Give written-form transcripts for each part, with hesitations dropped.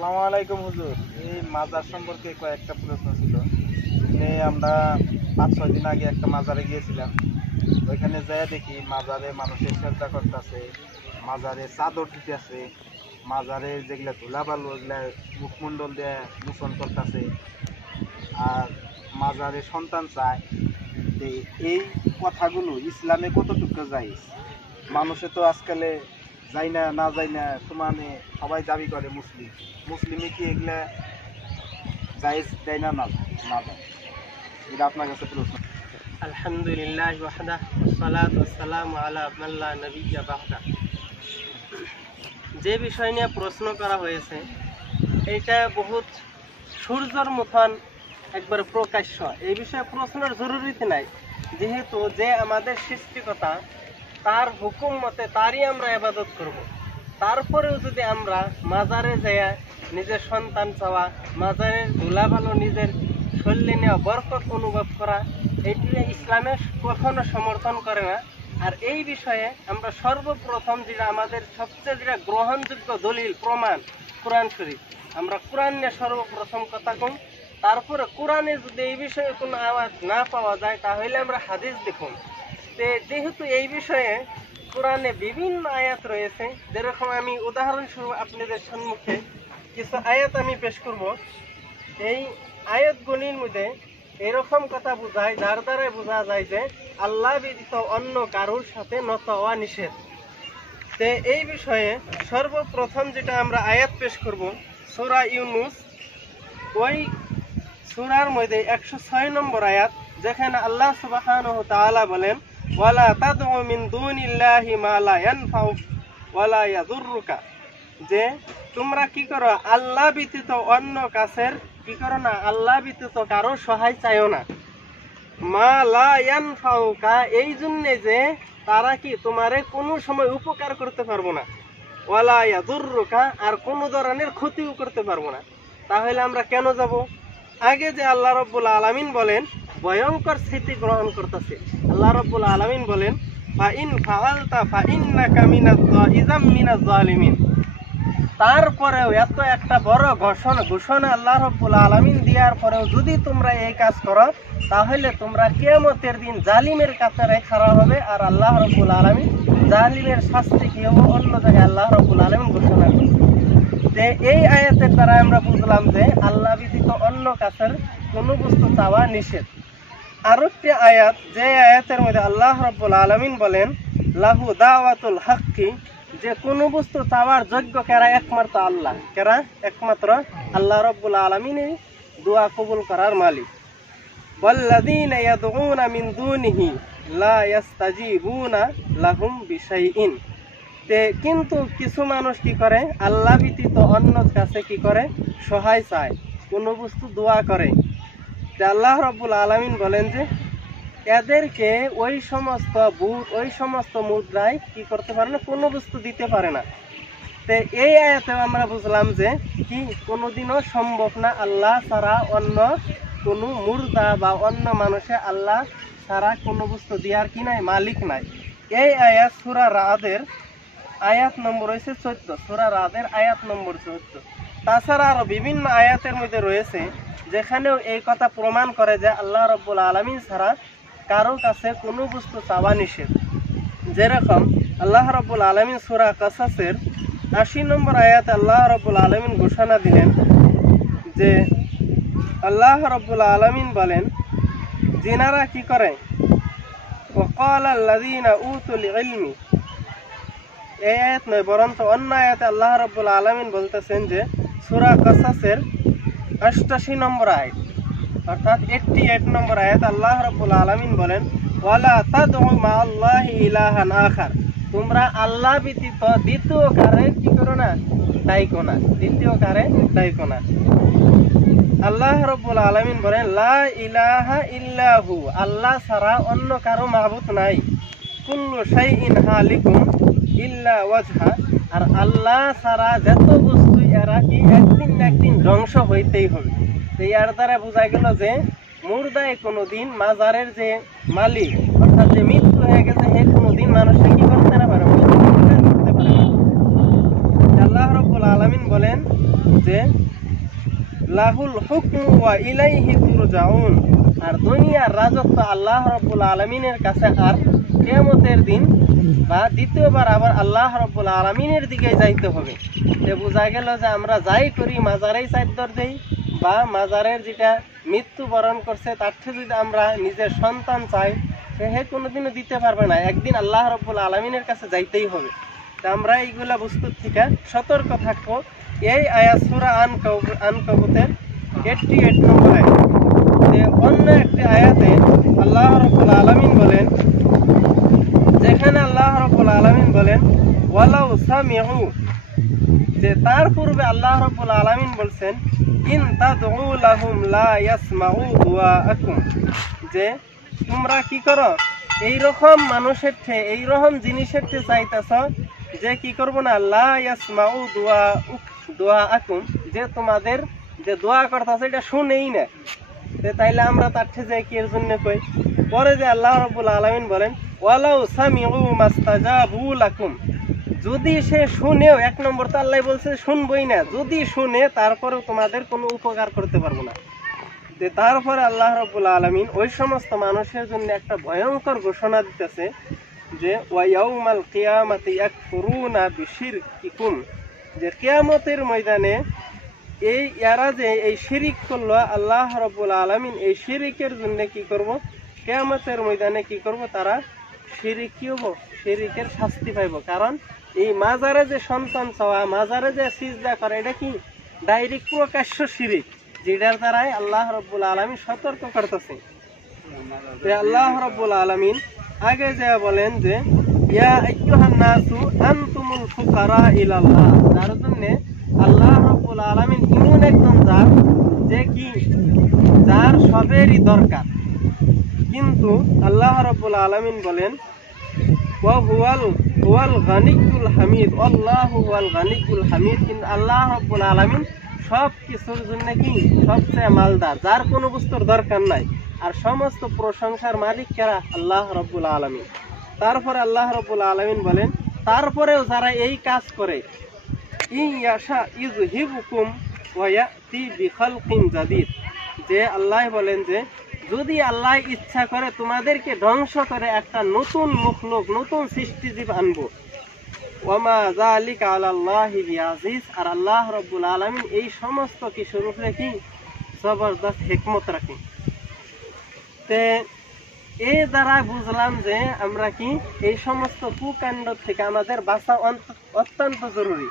আসসালামু আলাইকুম হুজুর। এই মাজার সম্পর্কে কয়েকটা প্রশ্ন ছিল। আমরা 5-6 দিন আগে একটা মাজারে গিয়েছিলাম। ওইখানে যেয়ে দেখি মাজারে মানুষের সেজদা করতেছে, মাজারে চাদর দিতেছে, মাজারে যেগুলা ধুলা বালু ওগুলা মুখমণ্ডল দিয়ে মোচন করতেছে, আর মাজারে সন্তান চায়। তো এই কথাগুলো ইসলামে কতটুকু যায়? মানুষে তো আজকালে যাই না না যাই না, মানে সবাই দাবি করে মুসলিম। মুসলিমে কি এগুলা জায়েজ দেয় না না না দেয়? এটা আপনার কাছে প্রশ্ন। আলহামদুলিল্লাহ ওয়াহদা ওয়াসসালাতু ওয়াসসালামু আলা মান লা নাবিয়্যা বা'দা। যে বিষয় নিয়ে প্রশ্ন করা হয়েছে এটা বহুত সূর্যের মতন একবার প্রকাশ্য। এই বিষয়ে প্রশ্নের জরুরিতে নাই, যেহেতু যে আমাদের সৃষ্টিকর্তা তার হুকুম মতে তারই আমরা ইবাদত করব। তারপরেও যদি আমরা মাজারে যাইয়া নিজের সন্তান চাওয়া, মাজারের ধুলাবালো নিজের শরীরে নেওয়া, বরকত অনুভব করা, এটি ইসলামে কখনো সমর্থন করে না। আর এই বিষয়ে আমরা সর্বপ্রথম যেটা আমাদের সবচেয়ে যেটা গ্রহণযোগ্য দলিল প্রমাণ কোরআন শরীফ, আমরা কোরআন নিয়ে সর্বপ্রথম কথা কম। তারপরে কোরআনে যদি এই বিষয়ে কোনো আওয়াজ না পাওয়া যায় তাহলে আমরা হাদিস দেখুন। যেহেতু এই বিষয়ে কোরআনে বিভিন্ন আয়াত রয়েছে, যেরকম আমি উদাহরণস্বরূপ আপনাদের সম্মুখে কিছু আয়াত আমি পেশ করব। এই আয়াতগুলির মধ্যে এরকম কথা বোঝায় যার দ্বারা বোঝা যায় যে আল্লাহ ব্যতীত অন্য কারোর সাথে নত হওয়া নিষেধ। এই বিষয়ে সর্বপ্রথম যেটা আমরা আয়াত পেশ করব সূরা ইউনূস, ওই সূরার মধ্যে 106 নম্বর আয়াত, যেখানে আল্লাহ সুবহানাহু ওয়া তাআলা বলেন, ওয়ালা তাদউ মিন দুনিল্লাহি মা লা ইয়ানফাউ ওয়ালা ইয়াদুররুকা, যে তোমরা কি করো আল্লাহ ব্যতীত অন্য কাছের কি করো না, আল্লাহ ব্যতীত কারো সহায় চাইও না। মা লা ইয়ানফাউকা, এই জন্য যে তারা কি তোমারে কোনো সময় উপকার করতে পারবো না, ওয়ালা ইয়াদুররুকা, আর কোনো ধরনের ক্ষতিও করতে পারবো না। তাহলে আমরা কেন যাব? আগে যে আল্লাহ রাব্বুল আলামিন বলেন, ভয়ঙ্কর স্থিতি গ্রহণ করতেছে। আল্লাহ রাব্বুল আলামিন বলেন, ফা ইন ফাআলতা ফা ইন্নাকা মিনাজ জালিমিন। তারপরেও এত একটা বড় ঘোষণা আল্লাহ রাব্বুল আলামিন দেওয়ার পরেও যদি তোমরা এই কাজ করো তাহলে তোমরা কিয়ামতের দিন জালিমের কাতারে খাড়া হবে, আর আল্লাহ রাব্বুল আলামিন জালিমের শাস্তি কি হবে অন্য জায়গায় আল্লাহ রাব্বুল আলামিন ঘোষণা করবে। এই আয়াতের দ্বারা আমরা বুঝলাম যে আল্লাহ ব্যতীত অন্য কাছের কোনো বস্তু চাওয়া নিষেধ। আরেকটি আয়াত, যে আয়াতের মধ্যে আল্লাহ রাব্বুল আলামিন বলেন, লাহু দাওয়াতুল হাক্কি, যে কোনো বস্তু চাওয়ার যোগ্য কারা একমাত্র আল্লাহ, কারা একমাত্র আল্লাহ রাব্বুল আলামিনই দোয়া কবুল করার মালিক। ওয়াল্লাযীনা ইয়াদউনা মিন দুনিহি লা ইস্তাজিবুনা লাহুম বিশাইইন। কিন্তু কিছু মানুষ কি করে আল্লাহ ব্যতীত অন্য কাছে কি করে সহায় চায়, কোনো বস্তু দোয়া করে। আল্লাহ রাব্বুল আলামিন বলেন যে এদেরকে ওই সমস্ত মুদ্রায় কি করতে পারে না, কোনো বস্তু দিতে পারে না। এই আয়াতে আমরা বুঝলাম যে কি কোনোদিনও সম্ভব না আল্লাহ ছাড়া অন্য কোনো মুর্দা বা অন্য মানুষে আল্লাহ ছাড়া কোনো বস্তু দেওয়ার কি নাই, মালিক নাই। এই আয়াত সূরা রাদের আয়াত নম্বর হয়েছে 14, সূরা রাদের আয়াত নম্বর 14। তাছাড়া আরো বিভিন্ন আয়াতের মধ্যে রয়েছে যেখানেও এই কথা প্রমাণ করে যে আল্লাহ রাব্বুল আলামিন ছাড়া কারো কাছে কোনো বস্তু চাওয়া নিষেধ। যেরকম আল্লাহ রাব্বুল আলামিন সূরা কাসাসের 80 নম্বর আয়াতে আল্লাহ রাব্বুল আলামিন ঘোষণা দিলেন যে আল্লাহ রাব্বুল আলামিন বলেন, জিনারা কি করে, ওয়াকালা আল্লাযীনা উতুল ইলমি, এই আয়াত নয় বরং অন্য আয়াতে আল্লাহ রাব্বুল আলামিন বলতেছেন যে সূরা কাসাসের 88 নম্বর আয়াত, অর্থাৎ 88 নম্বর আয়াত আল্লাহ রাব্বুল আলামিন বলেন, ওয়ালা তাদউ মা'আল্লাহি ইলাহান আখার, তোমরা আল্লাহ ব্যতীত দ্বিতীয় কারে কি করো না, ডাইকো না, দ্বিতীয় কারে ডাইকো না। আল্লাহ রাব্বুল আলামিন বলেন, লা ইলাহা ইল্লাহু, আল্লাহ ছাড়া অন্য কারো মাবুদ নাই। কুল্লু শাইইন হালিকুন ইল্লা ওয়াজহা, আর আল্লাহ ছাড়া যত বস্তু এরা কি একদিন না একদিন ধ্বংস হইতেই হবে। এর দ্বারা বোঝা গেল যে মুর্দায় কোনোদিন মাজারের যে মালিক, অর্থাৎ যে মৃত্যু হয়ে গেছে, সে কোনোদিন মানুষকে কি করতে না পারে, আল্লাহ রাব্বুল আলামিন বলেন, যে লাহুল হুকমু ওয়া ইলাইহি তুরজাউন, আর দুনিয়ার রাজত্ব আল্লাহ রাব্বুল আলামিনের কাছে, আর কিয়ামতের দিন বা দ্বিতীয়বার আবার আল্লাহ রাব্বুল আলামিনের দিকে যাইতে হবে। যে বোঝা গেল যে আমরা যাই করি মাজারেই চাদর দেই, বা মাজারের যেটা মৃত্যুবরণ করছে তার থেকে যদি আমরা নিজের সন্তান চাই, সে কোনোদিনও দিতে পারবে না, একদিন আল্লাহ রাব্বুল আলামিনের কাছে যাইতেই হবে। তা আমরা এইগুলা বস্তুর থেকে সতর্ক থাকবো। এই আয়াত সূরা আনকাবুতের 88 নম্বর আয়াত। অন্য একটি আয়াতে আল্লাহ রাব্বুল আলামিন বলেন, যেখানে আল্লাহ রাব্বুল আলামিন বলেন ওয়ালাউ সামিউ, যে তার পূর্বে আল্লাহ রাব্বুল আলামিন বলছেন ইন তাদউ লাহুম লা ইয়াসমাউ দুআআকুম, যে তোমরা কি করো এইরকম মানুষের থেকে এইরকম জিনিসের থেকে চাইতেছ যে কি করব না, লা ইয়াসমাউ দুআআকুম, যে তোমাদের যে দোয়া করতেছে এটা শুনেই না। তাইলে আমরা তার থেকে যাই কি এর জন্য কই? পরে যে আল্লাহ রাব্বুল আলামিন বলেন ওয়ালাউ সামিউ মাস্তাজাবু লাকুম, যদি সে শুনেও, এক নম্বর তো আল্লাহ বলছে শুনবই না, যদি শুনে তারপরেও তোমাদের কোনো উপকার করতে পারবো না। তারপরে আল্লাহ রাব্বুল আলামিন ওই সমস্ত মানুষের জন্য একটা ভয়ঙ্কর ঘোষণা দিতেছে যে ওয়ায়াউমাল কিয়ামাতি ইয়াকফুরুনা বিশিরকিকুম, যে কিয়ামতের ময়দানে এরা যে এই শিরিক করলো, আল্লাহ রাব্বুল আলামিন এই শিরিকের জন্য কি করব, কিয়ামতের ময়দানে কি করব, তারা শিরিকি হব, শিরিকের শাস্তি পাইব। কারণ এই মাজারে যে সন্তান চাওয়া, মাজারে যে সিজদা করে, এটা কি ডাইরেক্ট প্রকাশ্য শিরিক, যেটার দ্বারাই আল্লাহ রাব্বুল আলামিন সতর্ক করতেছে। আল্লাহ রাব্বুল আলামিন আগে যা বলেন যে ইয়া আইয়ুহান নাসু আনতুমুল ফুকারা ইলাল্লাহ, যার জন্য আল্লাহ রাব্বুল আলামিন এমন একজন যার যে কি যার সবেরই দরকার, কিন্তু আল্লাহ রাব্বুল আলামিন বলেন ওয়া হুয়াল গানিয়ুল হামিদ, আল্লাহু হুয়াল গানিয়ুল হামিদ, কিন্তু আল্লাহ রাব্বুল আলামিন সব কিছুর জন্য কি সবচেয়ে মালদার, যার কোনো বস্তুর দরকার নাই। আর সমস্ত প্রশংসার মালিক কারা? আল্লাহ রাব্বুল আলামিন। তারপরে আল্লাহ রাব্বুল আলামিন বলেন তারপরেও যারা এই কাজ করে, ইন ইয়াশা ইযহিবুকুম ওয়া ইয়াতি বিখালকিন জাদীদ, যে আল্লাহ বলেন যে যদি আল্লাহ ইচ্ছা করে তোমাদেরকে ধ্বংস করে একটা নতুন মখলুক, নতুন সৃষ্টিজীব আনবো। ওয়ামা যালিকা আলাল্লাহি বিআজিজ, আর আল্লাহ রাব্বুল আলামিন এই সমস্ত কিছুর উপরে কি জবরদস্ত হিকমত রাখেন। তে এই দ্বারা বুঝলাম যে আমরা কি এই সমস্ত কুকাণ্ড থেকে আমাদের বাঁচা অত্যন্ত জরুরি।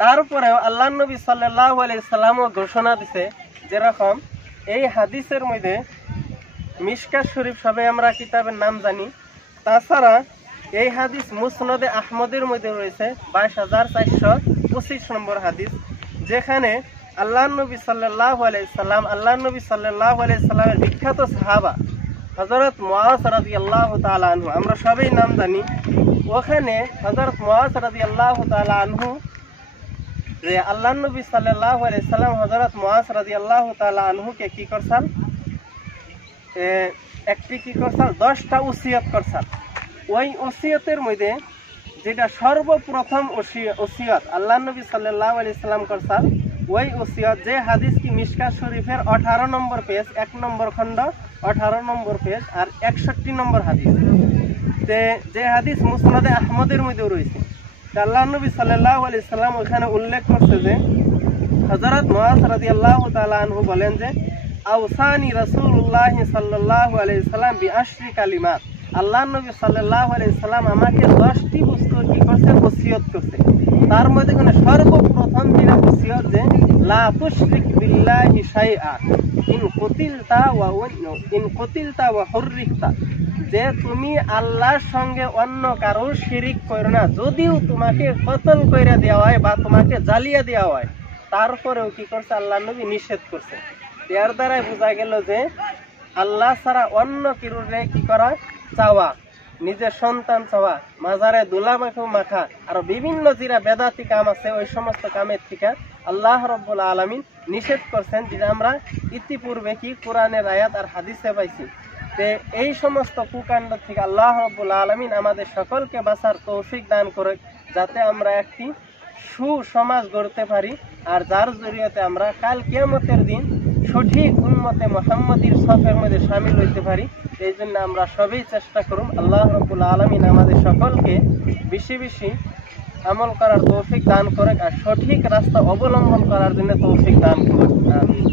তারপরেও আল্লাহ নবী সাল্লাল্লাহু আলাইহি সাল্লামও ঘোষণা দিছে, যেরকম এই হাদিসের মধ্যে মিশকাত শরীফ সবাই আমরা কিতাবের নাম জানি, তাছাড়া এই হাদিস মুসনাদে আহমদের মধ্যে রয়েছে 22,425 নম্বর হাদিস, যেখানে আল্লাহ নবী সাল্লাল্লাহু আলাইহি সাল্লামের বিখ্যাত সাহাবা হযরত মুআজ রাদিয়াল্লাহু তাআলা আনহু, আমরা সবাই নাম জানি। ওখানে হযরত মুআজ রাদিয়াল্লাহু তাআলা আনহু, যে আল্লাহ নবী সাল্লাল্লাহু আলাইহি সাল্লাম হযরত মুআজ রাদিয়াল্লাহু তাআলা আনহুকে কি করছেন, একটি কি করছেন 10টা ওসিয়ত করছেন। ওই ওসিয়তের মধ্যে যেটা সর্বপ্রথম ওসিয়ত আল্লাহ নবী সাল্লাল্লাহু আলাইহি সাল্লাম করছেন, ওই ওসিয়ত যে হাদিস কি মিশকাত শরীফের 18 নম্বর পেজ, 1 নম্বর খণ্ড 18 নম্বর পেজ আর 61 নম্বর হাদিস, যে হাদিস মুসনাদে আহমদের মধ্যে রয়েছে। আল্লাহ নবী সাল্লাল্লাহু আলাইহি সাল্লাম ওখানে উল্লেখ করছে যে হযরত মুআজ রাদিয়াল্লাহু তাআলা আনহু বলেন যে আওসানি রাসূলুল্লাহ সাল্লাল্লাহু আলাইহি সাল্লাম বিআশরি কালিমাত, আল্লাহ নবী সাল্লাল্লাহু আলাইহি সাল্লাম আমাকে 10টি বস্তু কি করছে, ওসিয়ত করছে। তার মধ্যে কোন সর্বপ্রথম যেটা ওসিয়ত যে লা তুশরিক বিল্লাহি শাইআ ইন কুতিলতা ওয়া হুররিকতা, যে তুমি আল্লাহর সঙ্গে অন্য কারো শিরিক করো না, যদিও তোমাকে কতল কইরা দেওয়া হয় বা তোমাকে জ্বালিয়ে দেওয়া হয়, তারপরেও কি করছে আল্লাহ নবী নিষেধ করছে। এর দ্বারাই বোঝা গেল যে আল্লাহ ছাড়া অন্য কারোরে কি করা, চাওয়া, নিজের সন্তান চাওয়া, মাজারে দুলা মাখা আর বিভিন্ন যেটা বেদাতি কাম আছে, ওই সমস্ত কামের থেকে আল্লাহ রাব্বুল আলামিন নিষেধ করছেন, যেটা আমরা ইতিপূর্বে কি কোরআনের আয়াত আর হাদিসে পাইছি। এই সমস্ত কুকাণ্ড থেকে আল্লাহ রাব্বুল আলামিন আমাদের সকলকে বাঁচার তৌফিক দান করে, যাতে আমরা একটি সুসমাজ গড়তে পারি, আর যার জরিয়তে আমরা কাল কিয়ামতের দিন সঠিক উম্মতে মুহাম্মাদীর সফের মধ্যে শামিল হইতে পারি। এই জন্য আমরা সবাই চেষ্টা করুন। আল্লাহ রাব্বুল আলামিন আমাদের সকলকে বেশি বেশি আমল করার তৌফিক দান করুক আর সঠিক রাস্তা অবলম্বন করার জন্য তৌফিক দান করুক। আমিন।